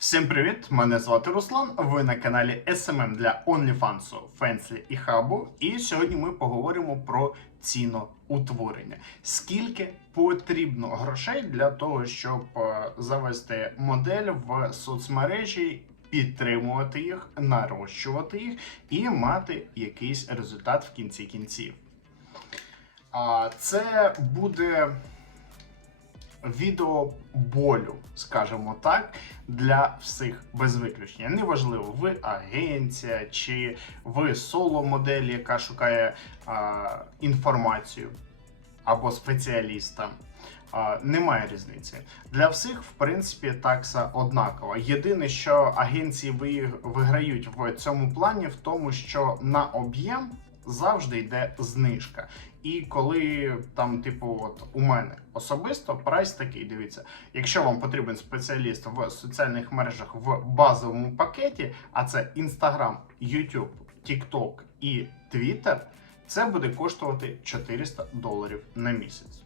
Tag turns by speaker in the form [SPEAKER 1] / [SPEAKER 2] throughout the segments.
[SPEAKER 1] Всім привіт! Мене звати Руслан. Ви на каналі SMM для OnlyFans, Фенслі і Хабу. І сьогодні ми поговоримо про ціноутворення. Скільки потрібно грошей для того, щоб е, завести модель в соцмережі, підтримувати їх, нарощувати їх і мати якийсь результат в кінці кінців. А це буде відео болю, скажімо так, для всіх без виключення. Неважливо, ви агенція чи ви соло-модель, яка шукає а, інформацію або спеціаліста. А, немає різниці. Для всіх, в принципі, такса однакова. Єдине, що агенції виграють в цьому плані, в тому, що на об'єм завжди йде знижка. І коли там, типу, от у мене особисто прайс такий, дивіться, якщо вам потрібен спеціаліст в соціальних мережах в базовому пакеті, а це Instagram, YouTube, TikTok і Twitter, це буде коштувати 400 доларів на місяць.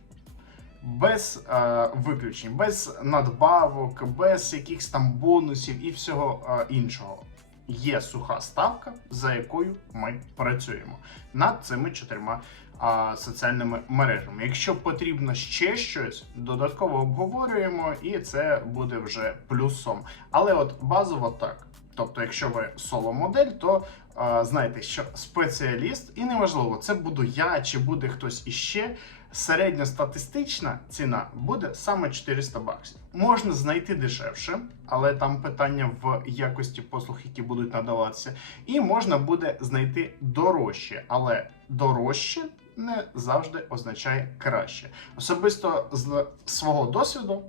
[SPEAKER 1] Без е, виключень, без надбавок, без якихось там бонусів і всього е, іншого. Є суха ставка, за якою ми працюємо над цими чотирма а, соціальними мережами. Якщо потрібно ще щось, додатково обговорюємо, і це буде вже плюсом. Але от базово так. Тобто, якщо ви соло-модель, то а, знайте, що спеціаліст, і неважливо, це буду я чи буде хтось іще. Середньостатистична ціна буде саме 400 баксів. Можна знайти дешевше, але там питання в якості послуг, які будуть надаватися, і можна буде знайти дорожче, але дорожче не завжди означає краще. Особисто з свого досвіду.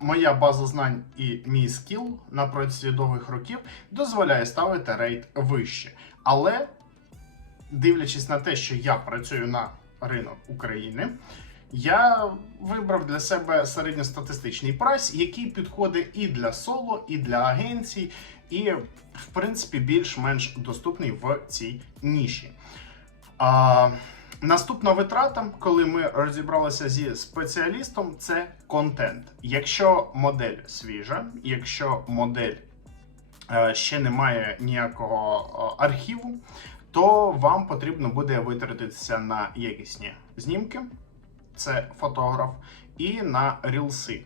[SPEAKER 1] Моя база знань і мій скіл на протязі довгих років дозволяє ставити рейт вище. Але дивлячись на те, що я працюю на ринок України, я вибрав для себе середньостатистичний прайс, який підходить і для соло, і для агенцій, і, в принципі, більш-менш доступний в цій ніші. А, наступна витрата, коли ми розібралися зі спеціалістом, це контент. Якщо модель свіжа, якщо модель е, ще не має ніякого е, архіву, то вам потрібно буде витратитися на якісні знімки, це фотограф, і на рілси.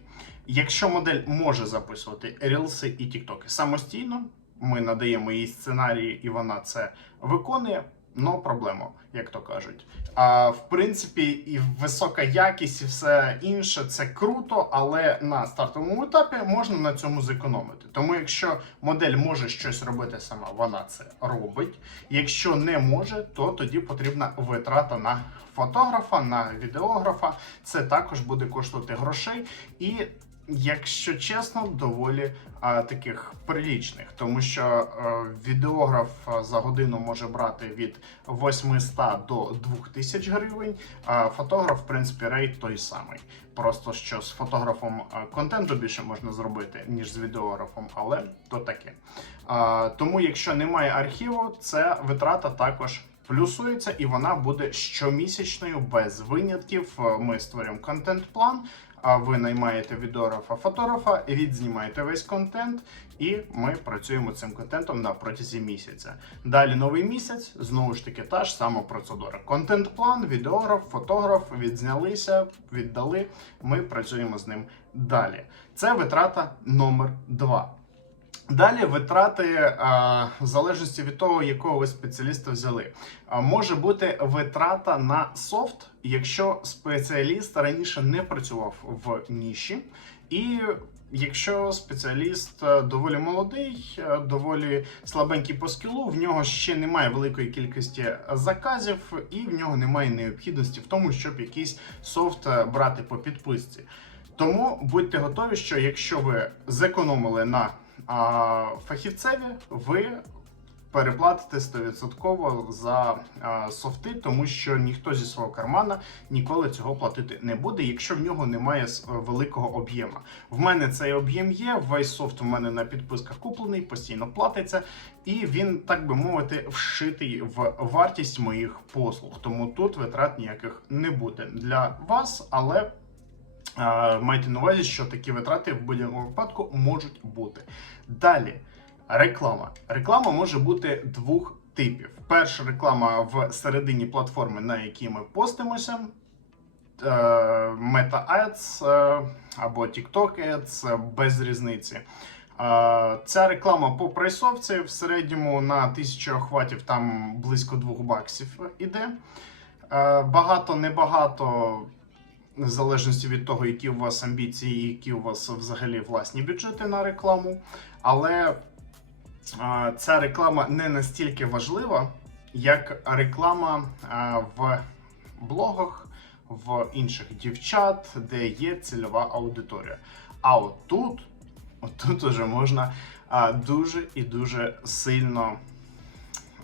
[SPEAKER 1] Якщо модель може записувати рілси і тіктоки самостійно, ми надаємо їй сценарії, і вона це виконує. Но проблема, як то кажуть. А в принципі, і висока якість, і все інше це круто, але на стартовому етапі можна на цьому зекономити. Тому, якщо модель може щось робити сама, вона це робить. Якщо не може, то тоді потрібна витрата на фотографа, на відеографа. Це також буде коштувати грошей і. Якщо чесно, доволі а, таких прилічних, тому що а, відеограф за годину може брати від 800 до 2000 гривень. А фотограф, в принципі, рейд той самий. Просто що з фотографом контенту більше можна зробити, ніж з відеографом, але то таке. А, тому, якщо немає архіву, це витрата також. Плюсується і вона буде щомісячною без винятків. Ми створюємо контент-план. А ви наймаєте відеографа фотографа, відзнімаєте весь контент, і ми працюємо цим контентом на протязі місяця. Далі новий місяць, знову ж таки, та ж сама процедура. Контент-план, відеограф, фотограф відзнялися, віддали. Ми працюємо з ним далі. Це витрата номер два. Далі витрати а, в залежності від того, якого ви спеціаліста взяли. А, може бути витрата на софт, якщо спеціаліст раніше не працював в ніші, і якщо спеціаліст е, доволі молодий, е, доволі слабенький по скілу, в нього ще немає великої кількості заказів, і в нього немає необхідності в тому, щоб якийсь софт е, брати по підписці. Тому будьте готові, що якщо ви зекономили на а, фахівцеві, ви переплатите 100% за а, софти, тому що ніхто зі свого кармана ніколи цього платити не буде, якщо в нього немає великого об'єму. В мене цей об'єм є. Весь софт у мене на підписках куплений, постійно платиться, і він, так би мовити, вшитий в вартість моїх послуг. Тому тут витрат ніяких не буде для вас, але Е, Майте на увазі, що такі витрати в будь-якому випадку можуть бути. Далі, реклама. Реклама може бути двох типів. Перша реклама в середині платформи, на якій ми постимося. е, Meta Ads е, або TikTok Ads, е, без різниці. Ця реклама по прайсовці в середньому на 1000 охватів там близько 2 баксів іде. Е, Багато, небагато, в залежності від того, які у вас амбіції, які у вас взагалі власні бюджети на рекламу. Але е, ця реклама не настільки важлива, як реклама е, в блогах, в інших дівчат, де є цільова аудиторія. А от тут, от тут уже можна а, дуже і дуже сильно,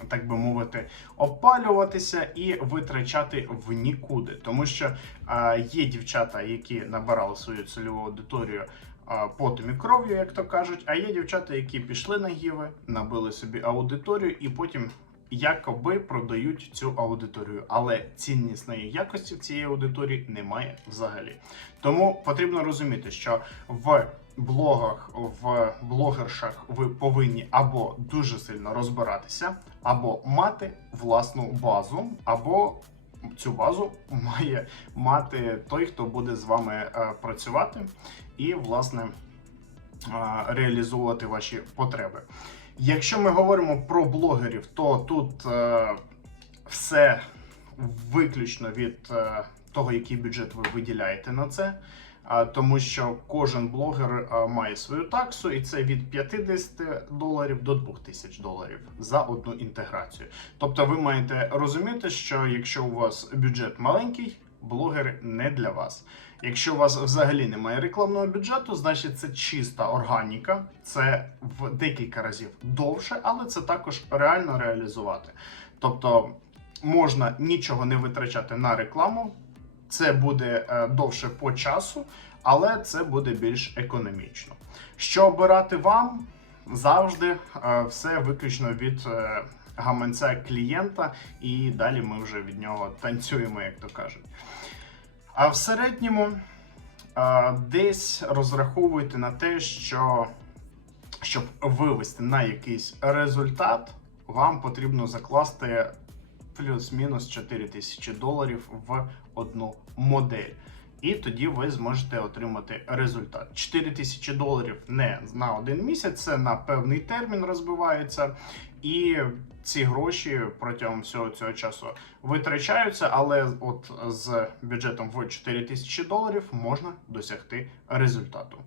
[SPEAKER 1] так би мовити, опалюватися і витрачати в нікуди. Тому що а, є дівчата, які набирали свою цільову аудиторію а, потом і кров'ю, як то кажуть. А є дівчата, які пішли на гіви, набили собі аудиторію і потім. Якоби продають цю аудиторію, але ціннісної якості в цієї аудиторії немає взагалі. Тому потрібно розуміти, що в блогах, в блогершах ви повинні або дуже сильно розбиратися, або мати власну базу, або цю базу має мати той, хто буде з вами е, працювати і, власне, е, реалізовувати ваші потреби. Якщо ми говоримо про блогерів, то тут е, все виключно від того, який бюджет ви виділяєте на це. Тому що кожен блогер має свою таксу, і це від 50 доларів до 2000 доларів за одну інтеграцію. Тобто, ви маєте розуміти, що якщо у вас бюджет маленький, блогер не для вас. Якщо у вас взагалі немає рекламного бюджету, значить це чиста органіка, це в декілька разів довше, але це також реально реалізувати. Тобто можна нічого не витрачати на рекламу, це буде е, довше по часу, але це буде більш економічно. Що обирати вам завжди е, все виключно від е, гаманця клієнта, і далі ми вже від нього танцюємо, як то кажуть. А в середньому десь розраховуйте на те, що щоб вивести на якийсь результат, вам потрібно закласти плюс-мінус 4 тисячі доларів в одну модель. І тоді ви зможете отримати результат. 4 тисячі доларів не на один місяць, це на певний термін розбивається. І ці гроші протягом всього цього часу витрачаються, але от з бюджетом в 4 тисячі доларів можна досягти результату.